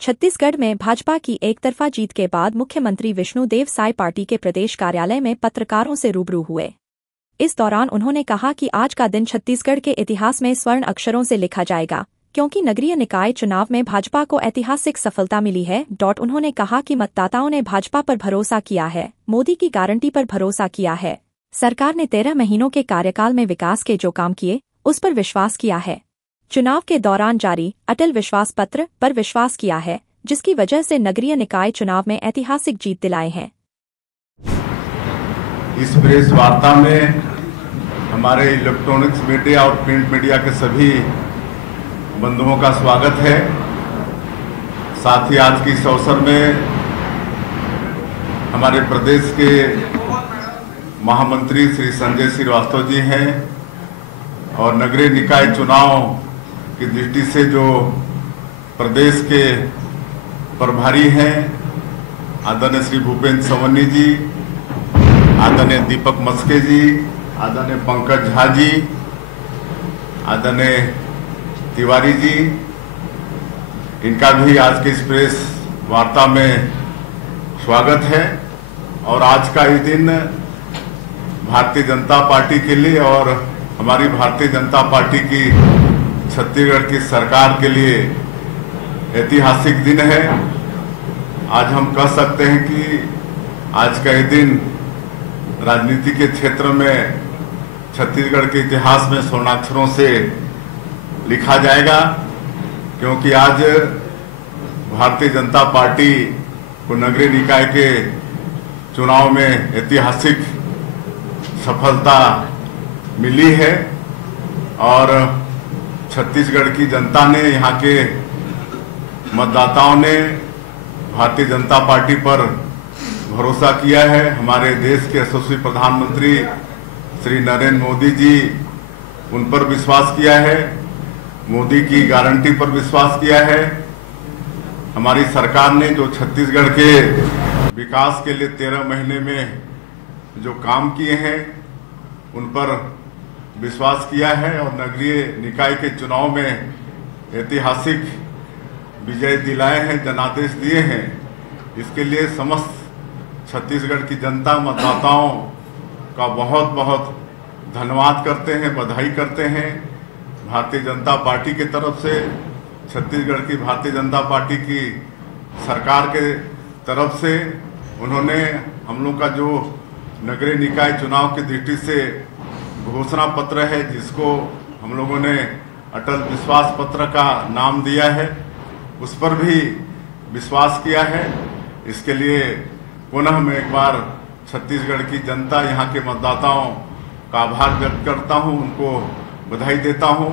छत्तीसगढ़ में भाजपा की एकतरफा जीत के बाद मुख्यमंत्री विष्णुदेव साय पार्टी के प्रदेश कार्यालय में पत्रकारों से रूबरू हुए। इस दौरान उन्होंने कहा कि आज का दिन छत्तीसगढ़ के इतिहास में स्वर्ण अक्षरों से लिखा जाएगा, क्योंकि नगरीय निकाय चुनाव में भाजपा को ऐतिहासिक सफलता मिली है। उन्होंने कहा कि मतदाताओं ने भाजपा पर भरोसा किया है, मोदी की गारंटी पर भरोसा किया है। सरकार ने 13 महीनों के कार्यकाल में विकास के जो काम किए, उस पर विश्वास किया है। चुनाव के दौरान जारी अटल विश्वास पत्र पर विश्वास किया है, जिसकी वजह से नगरीय निकाय चुनाव में ऐतिहासिक जीत दिलाए हैं। इस प्रेस वार्ता में हमारे इलेक्ट्रॉनिक्स मीडिया और प्रिंट मीडिया के सभी बंधुओं का स्वागत है। साथ ही आज की इस अवसर में हमारे प्रदेश के महामंत्री श्री संजय श्रीवास्तव जी हैं और नगरीय निकाय चुनाव की दृष्टि से जो प्रदेश के प्रभारी हैं आदरणीय श्री भूपेंद्र सवन्नी जी, आदरणीय दीपक मस्के जी, आदरणीय पंकज झा जी, आदरणीय तिवारी जी, इनका भी आज के इस प्रेस वार्ता में स्वागत है। और आज का ये दिन भारतीय जनता पार्टी के लिए और हमारी भारतीय जनता पार्टी की छत्तीसगढ़ की सरकार के लिए ऐतिहासिक दिन है। आज हम कह सकते हैं कि आज का ये दिन राजनीति के क्षेत्र में छत्तीसगढ़ के इतिहास में स्वर्णाक्षरों से लिखा जाएगा, क्योंकि आज भारतीय जनता पार्टी को नगरीय निकाय के चुनाव में ऐतिहासिक सफलता मिली है और छत्तीसगढ़ की जनता ने, यहाँ के मतदाताओं ने भारतीय जनता पार्टी पर भरोसा किया है। हमारे देश के यशस्वी प्रधानमंत्री श्री नरेंद्र मोदी जी, उन पर विश्वास किया है, मोदी की गारंटी पर विश्वास किया है। हमारी सरकार ने जो छत्तीसगढ़ के विकास के लिए 13 महीने में जो काम किए हैं, उन पर विश्वास किया है और नगरीय निकाय के चुनाव में ऐतिहासिक विजय दिलाए हैं, जनादेश दिए हैं। इसके लिए समस्त छत्तीसगढ़ की जनता, मतदाताओं का बहुत बहुत धन्यवाद करते हैं, बधाई करते हैं। भारतीय जनता पार्टी की तरफ से, छत्तीसगढ़ की भारतीय जनता पार्टी की सरकार के तरफ से उन्होंने हम लोग का जो नगरीय निकाय चुनाव की दृष्टि से घोषणा पत्र है, जिसको हम लोगों ने अटल विश्वास पत्र का नाम दिया है, उस पर भी विश्वास किया है। इसके लिए पुनः मैं एक बार छत्तीसगढ़ की जनता, यहाँ के मतदाताओं का आभार व्यक्त करता हूँ, उनको बधाई देता हूँ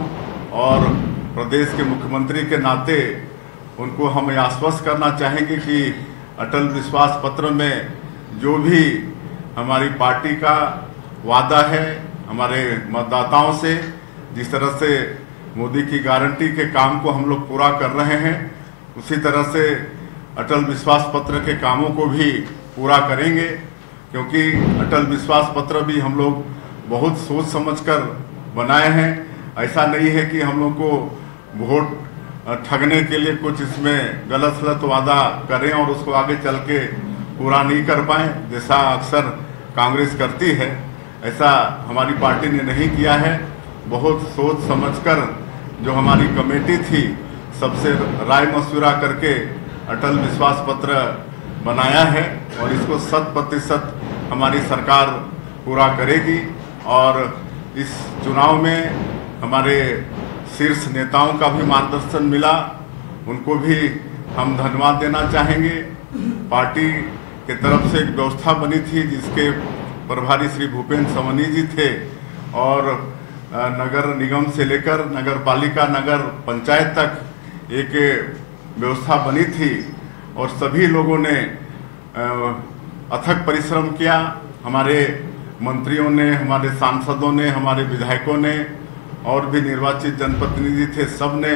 और प्रदेश के मुख्यमंत्री के नाते उनको हम यह आश्वस्त करना चाहेंगे कि अटल विश्वास पत्र में जो भी हमारी पार्टी का वादा है हमारे मतदाताओं से, जिस तरह से मोदी की गारंटी के काम को हम लोग पूरा कर रहे हैं, उसी तरह से अटल विश्वास पत्र के कामों को भी पूरा करेंगे। क्योंकि अटल विश्वास पत्र भी हम लोग बहुत सोच समझकर बनाए हैं। ऐसा नहीं है कि हम लोग को वोट ठगने के लिए कुछ इसमें गलत सलत वादा करें और उसको आगे चल के पूरा नहीं कर पाए, जैसा अक्सर कांग्रेस करती है। ऐसा हमारी पार्टी ने नहीं किया है। बहुत सोच समझकर जो हमारी कमेटी थी, सबसे राय मशवरा करके अटल विश्वास पत्र बनाया है और इसको 100% हमारी सरकार पूरा करेगी। और इस चुनाव में हमारे शीर्ष नेताओं का भी मार्गदर्शन मिला, उनको भी हम धन्यवाद देना चाहेंगे। पार्टी के तरफ से एक व्यवस्था बनी थी, जिसके प्रभारी श्री भूपेंद्र सवन्नी जी थे और नगर निगम से लेकर नगर पालिका, नगर पंचायत तक एक व्यवस्था बनी थी और सभी लोगों ने अथक परिश्रम किया। हमारे मंत्रियों ने, हमारे सांसदों ने, हमारे विधायकों ने और भी निर्वाचित जनप्रतिनिधि थे, सब ने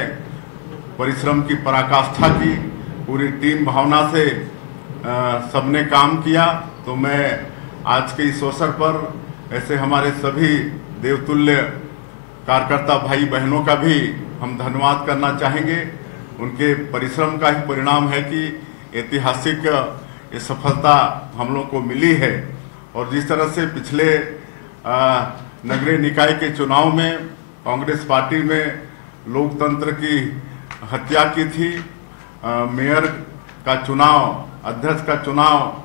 परिश्रम की पराकाष्ठा की। पूरी टीम भावना से सबने काम किया। तो मैं आज के इस अवसर पर ऐसे हमारे सभी देवतुल्य कार्यकर्ता भाई बहनों का भी हम धन्यवाद करना चाहेंगे। उनके परिश्रम का ही परिणाम है कि ऐतिहासिक ये सफलता हम लोग को मिली है। और जिस तरह से पिछले नगरीय निकाय के चुनाव में कांग्रेस पार्टी में लोकतंत्र की हत्या की थी, मेयर का चुनाव, अध्यक्ष का चुनाव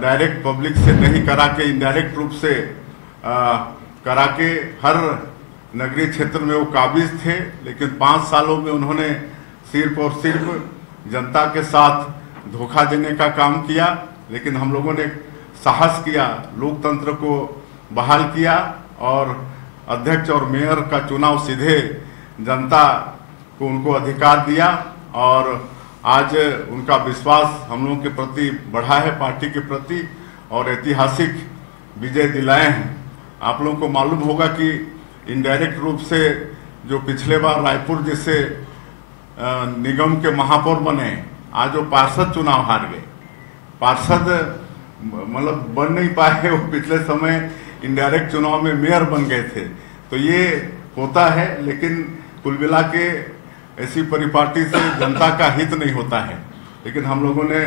डायरेक्ट पब्लिक से नहीं करा के इनडायरेक्ट रूप से करा के हर नगरीय क्षेत्र में वो काबिज थे, लेकिन 5 सालों में उन्होंने सिर्फ और सिर्फ जनता के साथ धोखा देने का काम किया। लेकिन हम लोगों ने साहस किया, लोकतंत्र को बहाल किया और अध्यक्ष और मेयर का चुनाव सीधे जनता को उनको अधिकार दिया और आज उनका विश्वास हम लोगों के प्रति बढ़ा है, पार्टी के प्रति, और ऐतिहासिक विजय दिलाए हैं। आप लोगों को मालूम होगा कि इनडायरेक्ट रूप से जो पिछले बार रायपुर जैसे निगम के महापौर बने, आज वो पार्षद चुनाव हार गए, पार्षद मतलब बन नहीं पाए, वो पिछले समय इनडायरेक्ट चुनाव में मेयर बन गए थे। तो ये होता है, लेकिन कुल मिला के ऐसी परिपाटी से जनता का हित नहीं होता है। लेकिन हम लोगों ने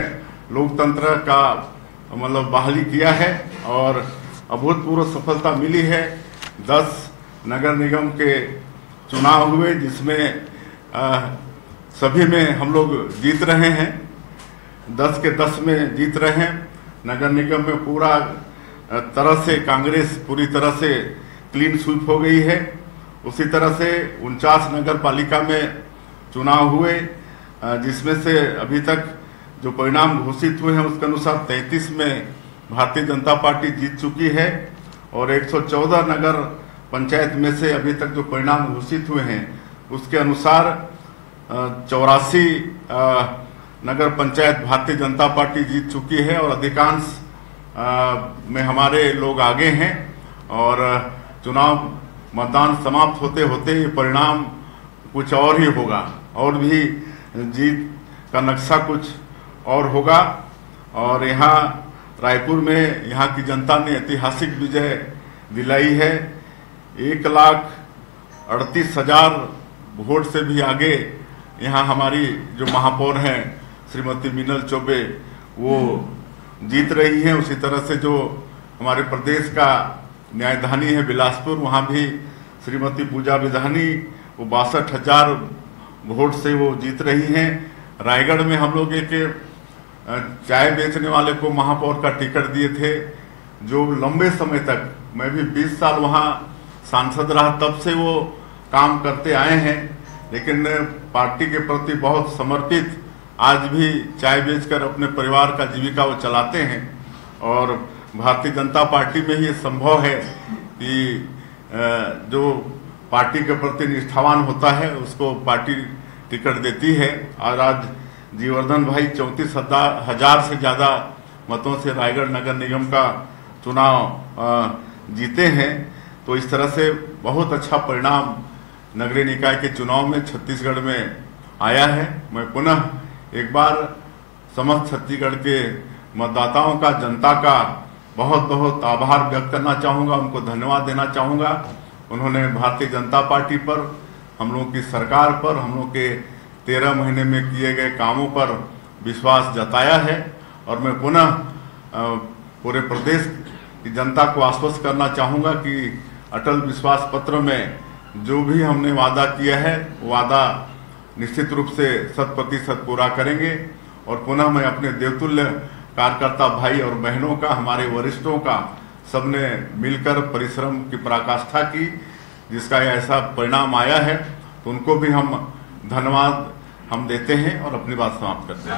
लोकतंत्र का मतलब बहाली किया है और अभूतपूर्व सफलता मिली है। 10 नगर निगम के चुनाव हुए जिसमें सभी में हम लोग जीत रहे हैं, 10 के 10 में जीत रहे हैं। नगर निगम में पूरा तरह से कांग्रेस पूरी तरह से क्लीन स्वीप हो गई है। उसी तरह से 49 नगर पालिका में चुनाव हुए जिसमें से अभी तक जो परिणाम घोषित हुए हैं उसके अनुसार 33 में भारतीय जनता पार्टी जीत चुकी है और 114 नगर पंचायत में से अभी तक जो परिणाम घोषित हुए हैं उसके अनुसार 84 नगर पंचायत भारतीय जनता पार्टी जीत चुकी है और अधिकांश में हमारे लोग आगे हैं। और चुनाव मतदान समाप्त होते होते ये परिणाम कुछ और ही होगा और भी जीत का नक्शा कुछ और होगा। और यहाँ रायपुर में यहाँ की जनता ने ऐतिहासिक विजय दिलाई है। 1,38,000 वोट से भी आगे यहाँ हमारी जो महापौर हैं श्रीमती मीनल चौबे वो जीत रही हैं। उसी तरह से जो हमारे प्रदेश का न्यायधानी है बिलासपुर, वहाँ भी श्रीमती पूजा विधानी वो 62,000 वोट से वो जीत रही हैं। रायगढ़ में हम लोग एक चाय बेचने वाले को महापौर का टिकट दिए थे जो लंबे समय तक, मैं भी 20 साल वहाँ सांसद रहा, तब से वो काम करते आए हैं, लेकिन पार्टी के प्रति बहुत समर्पित, आज भी चाय बेचकर अपने परिवार का जीविका वो चलाते हैं। और भारतीय जनता पार्टी में ही संभव है कि जो पार्टी के प्रति निष्ठावान होता है उसको पार्टी टिकट देती है। और आज जीवर्धन भाई 34,000 से ज़्यादा मतों से रायगढ़ नगर निगम का चुनाव जीते हैं। तो इस तरह से बहुत अच्छा परिणाम नगरीय निकाय के चुनाव में छत्तीसगढ़ में आया है। मैं पुनः एक बार समस्त छत्तीसगढ़ के मतदाताओं का, जनता का बहुत बहुत आभार व्यक्त करना चाहूँगा, उनको धन्यवाद देना चाहूँगा। उन्होंने भारतीय जनता पार्टी पर, हम लोगों की सरकार पर, हम लोग के 13 महीने में किए गए कामों पर विश्वास जताया है। और मैं पुनः पूरे प्रदेश की जनता को आश्वस्त करना चाहूँगा कि अटल विश्वास पत्र में जो भी हमने वादा किया है वो वादा निश्चित रूप से 100% पूरा करेंगे। और पुनः मैं अपने देवतुल्य कार्यकर्ता भाई और बहनों का, हमारे वरिष्ठों का, सबने मिलकर परिश्रम की पराकाष्ठा की जिसका ऐसा परिणाम आया है, तो उनको भी हम धन्यवाद हम देते हैं और अपनी बात समाप्त करते हैं।